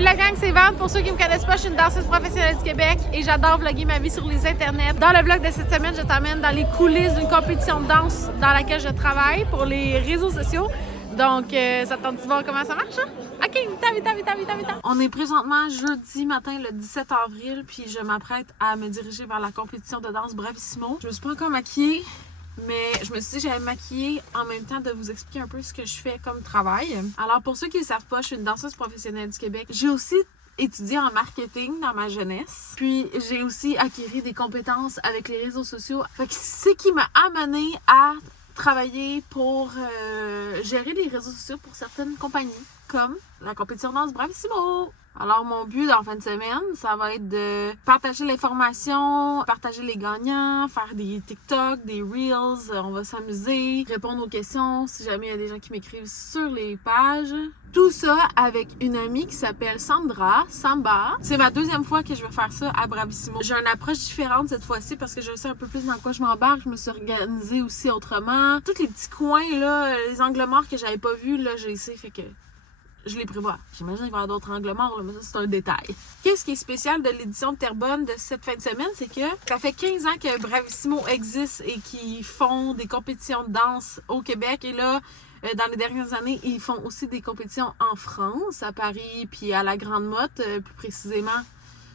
Salut la gang, c'est Van. Pour ceux qui me connaissent pas, je suis une danseuse professionnelle du Québec et j'adore vlogger ma vie sur les internets. Dans le vlog de cette semaine, je t'emmène dans les coulisses d'une compétition de danse dans laquelle je travaille pour les réseaux sociaux. Donc, ça te tente de voir comment ça marche, hein? OK, vite. On est présentement jeudi matin, le 17 avril, puis je m'apprête à me diriger vers la compétition de danse Bravissimo. Je me suis pas encore maquillée, mais je me suis dit que j'allais me maquiller en même temps de vous expliquer un peu ce que je fais comme travail. Alors, pour ceux qui ne le savent pas, je suis une danseuse professionnelle du Québec. J'ai aussi étudié en marketing dans ma jeunesse. Puis, j'ai aussi acquis des compétences avec les réseaux sociaux. Fait que c'est ce qui m'a amené à travailler pour gérer les réseaux sociaux pour certaines compagnies, comme la compétition de danse Bravissimo. Alors, mon but en fin de semaine, ça va être de partager l'information, partager les gagnants, faire des TikTok, des Reels, on va s'amuser, répondre aux questions si jamais il y a des gens qui m'écrivent sur les pages. Tout ça avec une amie qui s'appelle Sandra Samba. C'est ma deuxième fois que je vais faire ça à Bravissimo. J'ai une approche différente cette fois-ci parce que je sais un peu plus dans quoi je m'embarque. Je me suis organisée aussi autrement. Tous les petits coins, là, les angles morts que j'avais pas vus, là, j'ai essayé, fait que je les prévois. J'imagine qu'il va y avoir d'autres angles morts, là, mais ça, c'est un détail. Qu'est-ce qui est spécial de l'édition de Terrebonne de cette fin de semaine, c'est que ça fait 15 ans que Bravissimo existe et qu'ils font des compétitions de danse au Québec. Et là, dans les dernières années, ils font aussi des compétitions en France, à Paris, puis à la Grande Motte, plus précisément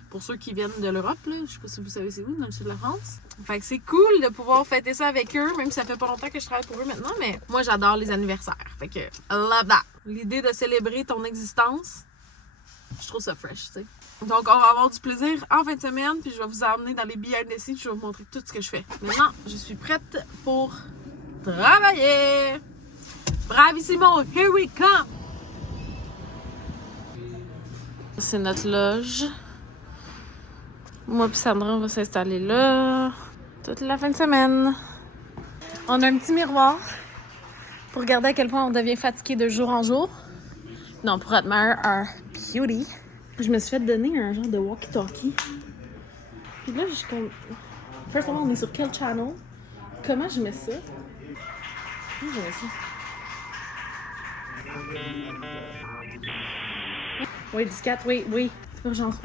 pour ceux qui viennent de l'Europe, là. Je sais pas si vous savez c'est où, dans le sud de la France. Fait que c'est cool de pouvoir fêter ça avec eux, même si ça fait pas longtemps que je travaille pour eux maintenant, mais moi j'adore les anniversaires. Fait que I love that. L'idée de célébrer ton existence, je trouve ça fresh, tu sais. Donc on va avoir du plaisir en fin de semaine, puis je vais vous emmener dans les behind the scenes, puis je vais vous montrer tout ce que je fais. Maintenant, je suis prête pour travailler. Bravissimo, here we come! C'est notre loge. Moi et Sandra, on va s'installer là toute la fin de semaine. On a un petit miroir pour regarder à quel point on devient fatigué de jour en jour. Non, pour admirer our beauty. Je me suis fait donner un genre de walkie-talkie. Puis là, je suis comme... First of all, on est sur quel channel? Comment je mets ça? Comment je mets ça? Oui, disquette, oui. Urgence.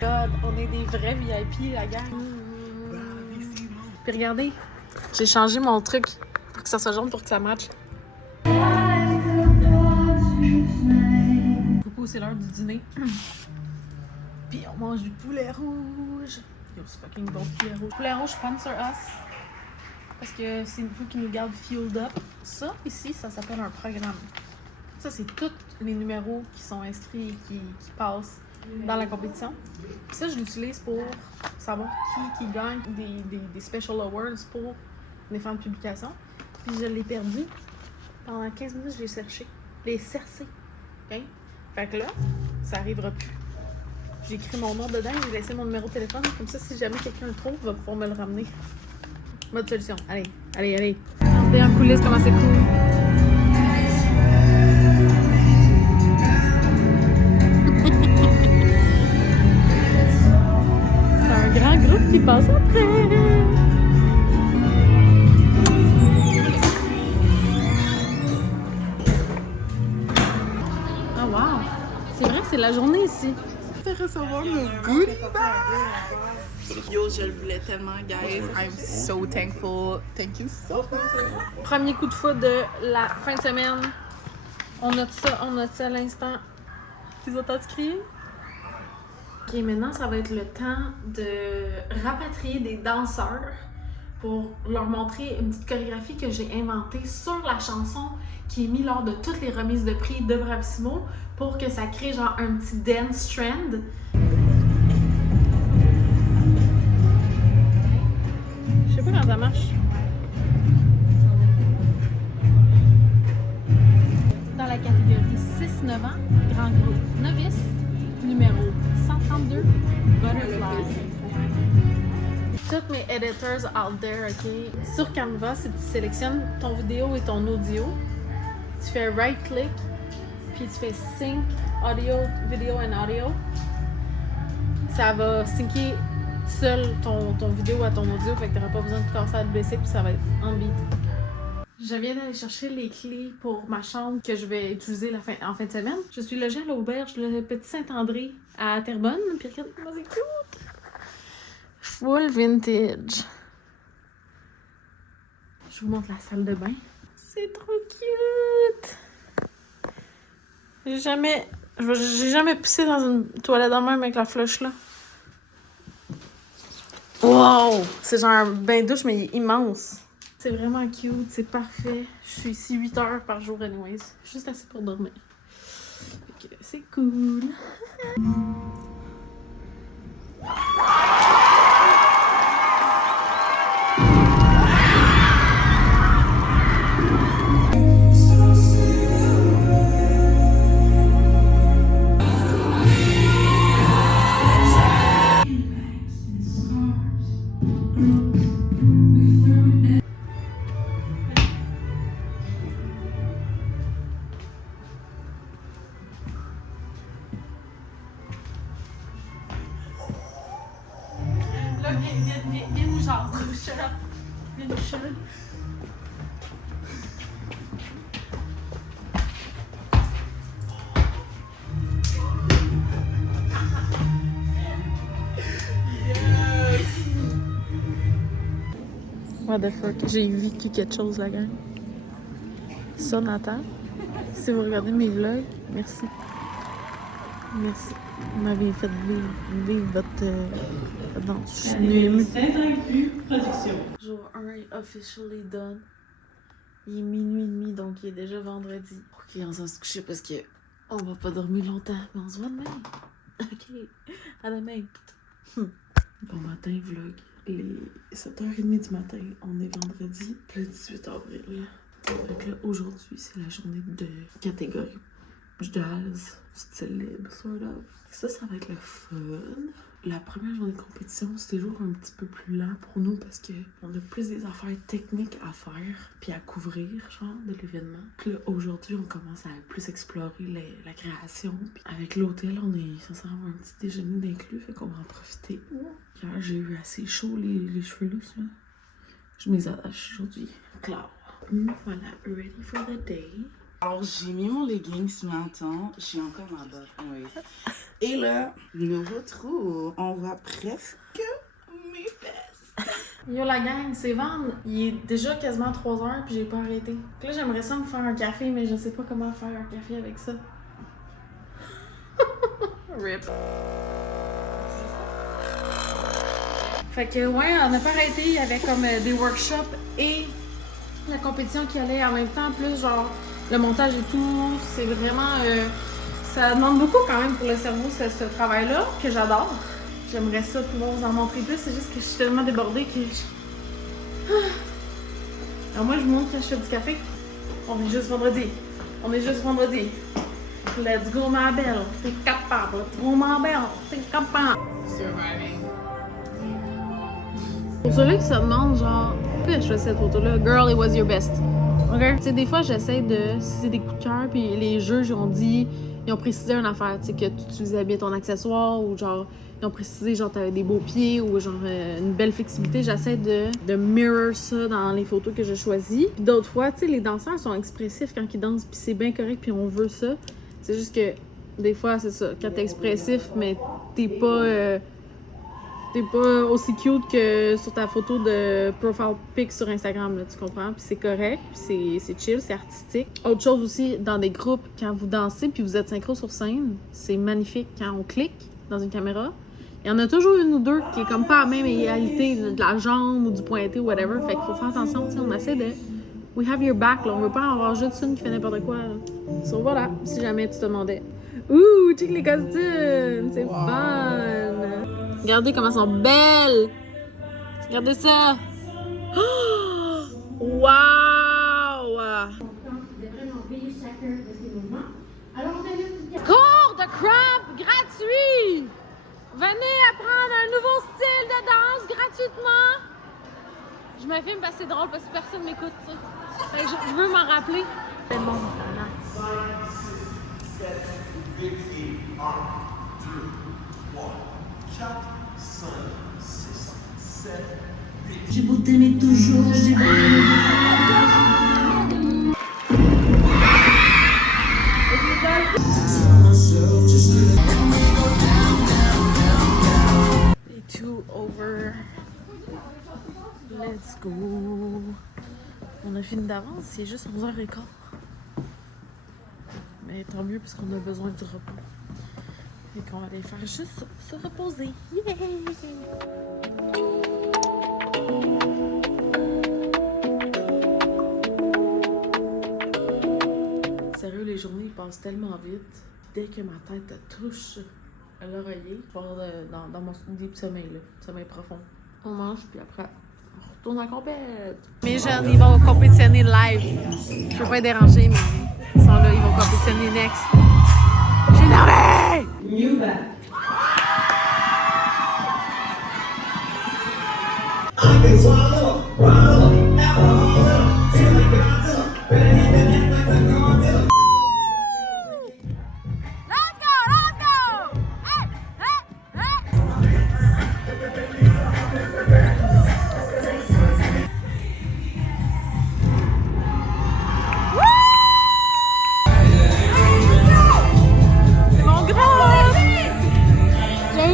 God, on est des vrais VIP, la gang. Puis regardez, j'ai changé mon truc pour que ça soit jaune pour que ça matche. Coucou, c'est l'heure du dîner. Puis on mange du poulet rouge. Yo, c'est fucking bon poulet rouge. Poulet rouge, sponsor us. Parce que c'est une food qui nous garde fueled up. Ça, ici, ça s'appelle un programme. Ça, c'est tous les numéros qui sont inscrits et qui passent dans la compétition. Puis ça, je l'utilise pour savoir qui gagne des special awards pour différentes publications. Puis je l'ai perdu. Pendant 15 minutes, je l'ai cherché. Les cercé. Okay? Fait que là, ça arrivera plus. J'ai écrit mon nom dedans, j'ai laissé mon numéro de téléphone. Comme ça, si jamais quelqu'un le trouve, il va pouvoir me le ramener. Mode solution. Allez. Regardez en coulisses comment c'est cool. C'est un grand groupe qui passe après. Ah wow! C'est vrai que c'est la journée ici. Je vais recevoir nos goodies bags. Yo, je le voulais tellement, guys. I'm so thankful. Thank you so much. Premier coup de foudre de la fin de semaine. On note ça à l'instant. Tu entends crier? Ok, maintenant, ça va être le temps de rapatrier des danseurs pour leur montrer une petite chorégraphie que j'ai inventée sur la chanson qui est mise lors de toutes les remises de prix de Bravissimo pour que ça crée genre un petit dance trend. Je sais pas comment ça marche. Dans la catégorie 6-9 ans, grand groupe novice, numéro 132, Butterfly. Toutes mes editors out there, ok? Sur Canva, si tu sélectionnes ton vidéo et ton audio, tu fais right-click, puis tu fais sync audio, video and audio. Ça va syncer seul ton vidéo à ton audio, fait que t'auras pas besoin de casser le basic puis ça va être en beat. Je viens d'aller chercher les clés pour ma chambre que je vais utiliser en fin de semaine. Je suis logée à l'auberge Le Petit Saint-André à Terrebonne. Puis regardez-moi, c'est cute! Full vintage. Je vous montre la salle de bain. C'est trop cute! J'ai jamais pissé dans une toilette de même avec la flush là. Wow! C'est genre un bain-douche, mais il est immense. C'est vraiment cute, c'est parfait. Je suis ici 8 heures par jour anyways. Juste assez pour dormir. Fait que c'est cool. Viens nous genre, viens nous chill. What the fuck, j'ai vécu quelque chose la gang. Ça, Nathan, si vous regardez mes vlogs, merci. Merci. Vous m'avez fait vivre votre danse. Je suis venue. Jour 1 est officially done. Il est minuit et demi, donc il est déjà vendredi. Ok, on s'en se coucher parce que on va pas dormir longtemps, mais on se voit demain. Ok, à demain. Bon matin, vlog. Il est 7h30 du matin, on est vendredi, le 18 avril. Donc là, aujourd'hui, c'est la journée de catégorie jazz, style libre, sort of. Ça va être le fun. La première journée de compétition, c'est toujours un petit peu plus lent pour nous parce qu'on a plus des affaires techniques à faire puis à couvrir, genre, de l'événement. Puis là, aujourd'hui, on commence à plus explorer la création. Puis avec l'hôtel, on est censé avoir un petit déjeuner d'inclus, fait qu'on va en profiter. Hier, j'ai eu assez chaud les cheveux lousses, là. Je m'y attache aujourd'hui. Claire. Voilà, ready for the day. Alors, j'ai mis mon legging ce matin. J'ai encore ma botte. Oui. Et là, nouveau trou. On voit presque mes fesses. Yo la gang, c'est Van. Il est déjà quasiment 3h puis j'ai pas arrêté. Là, j'aimerais ça me faire un café, mais je sais pas comment faire un café avec ça. Rip. Fait que ouais, on n'a pas arrêté. Il y avait comme des workshops et la compétition qui allait en même temps. Plus genre le montage et tout. C'est vraiment... ça demande beaucoup quand même pour le cerveau, ce travail-là, que j'adore. J'aimerais ça pouvoir vous en montrer plus. C'est juste que je suis tellement débordée que... Alors moi, je vous montre quand je fais du café. On est juste vendredi. Let's go, ma belle. T'es capable. Let's go, ma belle. T'es capable. Surviving. Pour ceux-là qui se demandent, genre, pourquoi je fais cette photo-là? Girl, it was your best. OK? Tu sais, des fois, j'essaie de... Si c'est des coups de cœur, puis les juges ont dit... Ils ont précisé une affaire, tu sais, que tu utilisais bien ton accessoire, ou genre... Ils ont précisé, genre, t'avais des beaux pieds, ou genre, une belle flexibilité. J'essaie de mirror ça dans les photos que je choisis. Puis d'autres fois, tu sais, les danseurs sont expressifs quand ils dansent, puis c'est bien correct, puis on veut ça. C'est juste que, des fois, c'est ça. Quand t'es expressif, mais t'es pas aussi cute que sur ta photo de profile pic sur Instagram, là, tu comprends? Puis c'est correct, puis c'est chill, c'est artistique. Autre chose aussi, dans des groupes, quand vous dansez puis vous êtes synchro sur scène, c'est magnifique quand on clique dans une caméra. Il y en a toujours une ou deux qui est comme pas à la même égalité de la jambe ou du pointé ou whatever. Fait qu'il faut faire attention, tu sais, on essaie de... We have your back, là. On veut pas avoir juste une qui fait n'importe quoi, là. So voilà, si jamais tu te demandais. Ouh, check les costumes! C'est fun! Regardez comment elles sont belles! Regardez ça! Oh! Wow! Cours de crop gratuit! Venez apprendre un nouveau style de danse gratuitement! Je me filme parce que c'est drôle, parce que personne m'écoute, ça. Fait que je veux m'en rappeler. C'est bon, maintenant. 5, 6, 7, 1, 2, 3, 4, 5, 6, 7, 8. J'ai beau t'aimer toujours, j'ai beau t'aimer toujours. Day 2 over. Let's go. On a fini d'avance, c'est juste 11h15. Mais tant mieux parce qu'on a besoin du repos. Et qu'on va aller faire juste se reposer. Yeah! Sérieux, les journées passent tellement vite. Dès que ma tête touche à l'oreiller, je pars dans mon deep sommeil, là, sommeil profond. On mange, puis après, on retourne en compète. Mes jeunes, ils vont compétitionner live. Je peux pas les déranger, mais ils sont là, ils vont compétitionner next. J'ai énervé!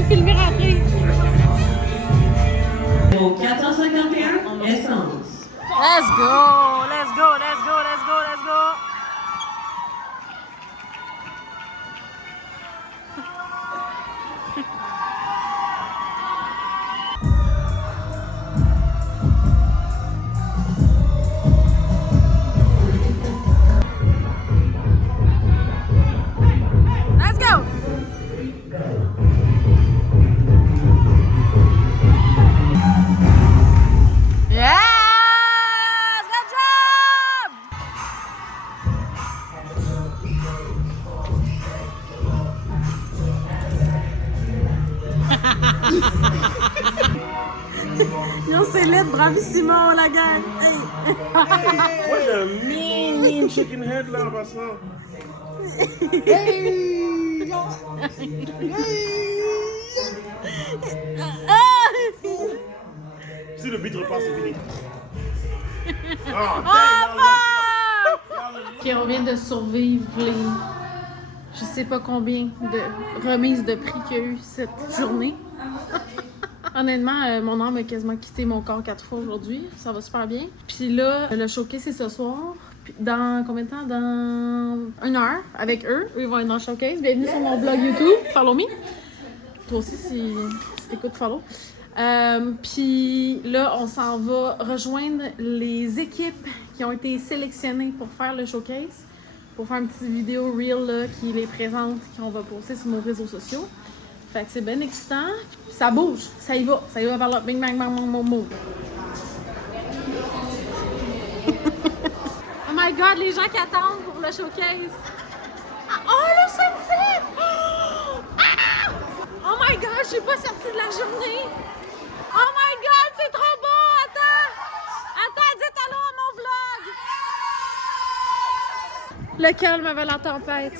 Filmer rentrer. 451, essence. Let's go! Let's go! Let's go! Let's go! Let's go! Let's go! Yes! Good job! Yo, c'est lit, bravissimo, la gang! Hey. What a mean chicken head là, en passant. Si le beat repart, c'est fini. Ok, on vient de survivre les je sais pas combien de remises de prix qu'il y a eu cette journée. Honnêtement, mon âme a quasiment quitté mon corps 4 fois aujourd'hui. Ça va super bien. Puis là, le showcase c'est ce soir. Puis dans combien de temps? Dans 1 heure avec eux. Eux, ils vont être dans le showcase. Bienvenue sur mon blog YouTube. Follow me. Toi aussi, si t'écoutes, follow. Puis là, on s'en va rejoindre les équipes qui ont été sélectionnées pour faire le showcase. Pour faire une petite vidéo reel là, qui les présente, qu'on va poster sur nos réseaux sociaux. Fait que c'est bien excitant. Puis ça bouge, ça y va vers là. Bing, bang, bang, bang, bang, bang. Oh my god, les gens qui attendent pour le showcase. Oh, le sunset! Oh my god, je suis pas sortie de la journée. Oh my god, c'est trop beau! Attends, dites allô à mon vlog! Le calme avec la tempête.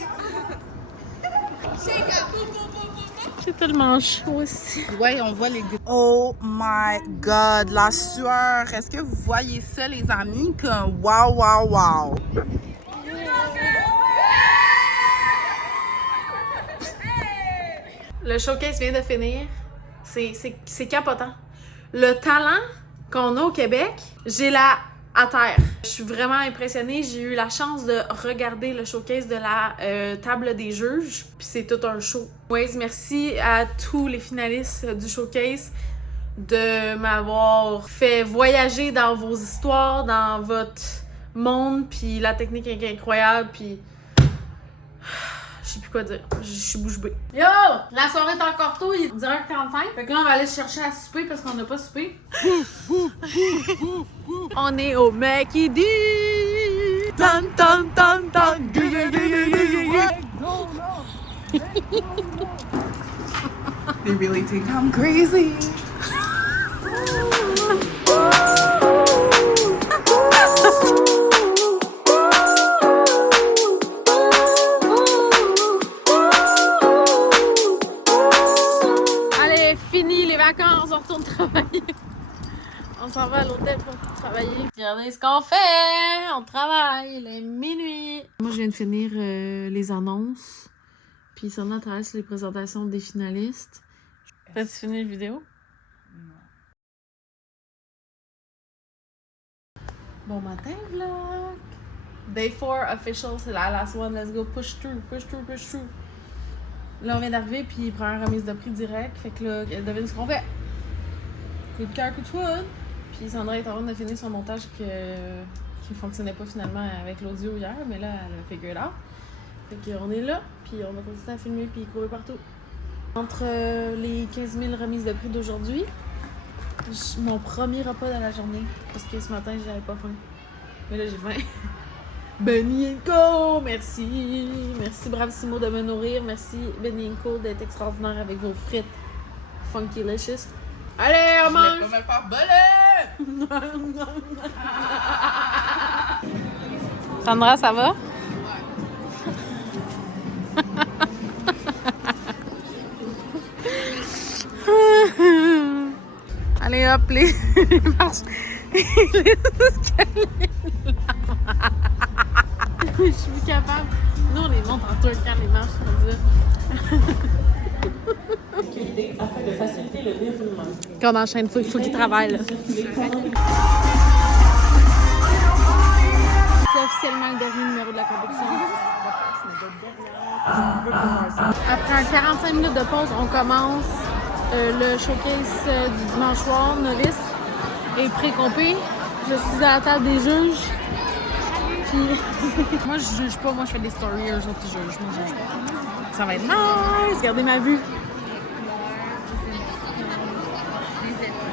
J'ai tellement chaud aussi. Ouais, on voit les gars. Oh my god, la sueur. Est-ce que vous voyez ça, les amis? Comme wow, wow, wow. Le showcase vient de finir. C'est capotant. Le talent qu'on a au Québec, j'ai la à terre. Je suis vraiment impressionnée. J'ai eu la chance de regarder le showcase de la table des juges. Puis c'est tout un show. Anyways, merci à tous les finalistes du showcase de m'avoir fait voyager dans vos histoires, dans votre monde. Puis la technique est incroyable. Puis je sais plus quoi dire. Je suis bouche bée. Yo! La soirée est encore tôt, il est 10h45. Fait que là, on va aller chercher à souper parce qu'on n'a pas soupé. On est au Mackie-D! Tan tan tan tan! They really think I'm crazy. Allez, fini les vacances, on retourne travailler. On s'en va à l'hôtel pour travailler. Regardez ce qu'on fait! On travaille, il est minuit. Moi, je viens de finir les annonces. Puis Sandra travaille sur les présentations des finalistes. T'as-tu fini la vidéo? Bon matin, vlog! Day 4 official, c'est la last one. Let's go, push through, push through, push through. Là, on vient d'arriver, puis première remise de prix direct. Fait que là, devine ce qu'on fait. Coup de cœur, coup de foudre. Puis Sandra est en train de finir son montage qui fonctionnait pas finalement avec l'audio hier, mais là, elle a figure it out. Fait qu'on est là, puis on va continuer à filmer, puis courir partout. Entre les 15 000 remises de prix d'aujourd'hui, mon premier repas de la journée, parce que ce matin, j'avais pas faim. Mais là, j'ai faim. Benny & Co, merci! Merci Bravissimo de me nourrir. Merci Benny & Co d'être extraordinaire avec vos frites Funkylicious. Allez, on mange! Je voulais pas me faire voler! Sandra, ça va? Allez hop, les marches. Les escaliers là. Je suis plus capable. Nous, on les monte en twerkant les marches, on va dire. Afin de faciliter le déroulement. Quand on enchaîne, faut qu'il travaille là. C'est officiellement le dernier numéro de la compétition. Après un 45 minutes de pause, on commence le showcase du dimanche soir, novice et pré-compé. Je suis à la table des juges. Puis... moi, je juge pas. Moi, je fais des stories. Eux autres, ils jugent. Moi, je juge pas. Ça va être nice! Regardez ma vue.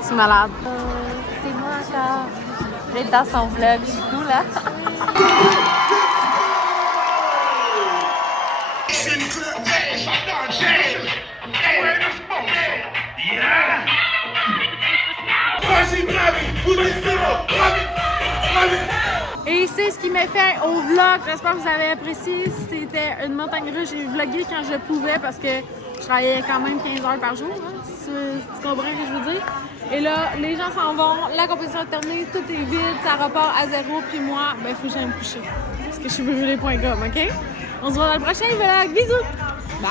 C'est malade. C'est moi encore. Je vais être dans son vlog, je suis cool, là. Et c'est ce qui m'a fait au vlog. J'espère que vous avez apprécié. C'était une montagne russe. J'ai vlogué quand je pouvais parce que je travaillais quand même 15 heures par jour. Hein, si tu comprends ce que je veux dire. Et là, les gens s'en vont. La compétition est terminée. Tout est vide. Ça repart à zéro. Puis moi, ben, faut que j'aille me coucher. Parce que je suis brûlée.com, OK? On se voit dans le prochain vlog. Bisous! Bye!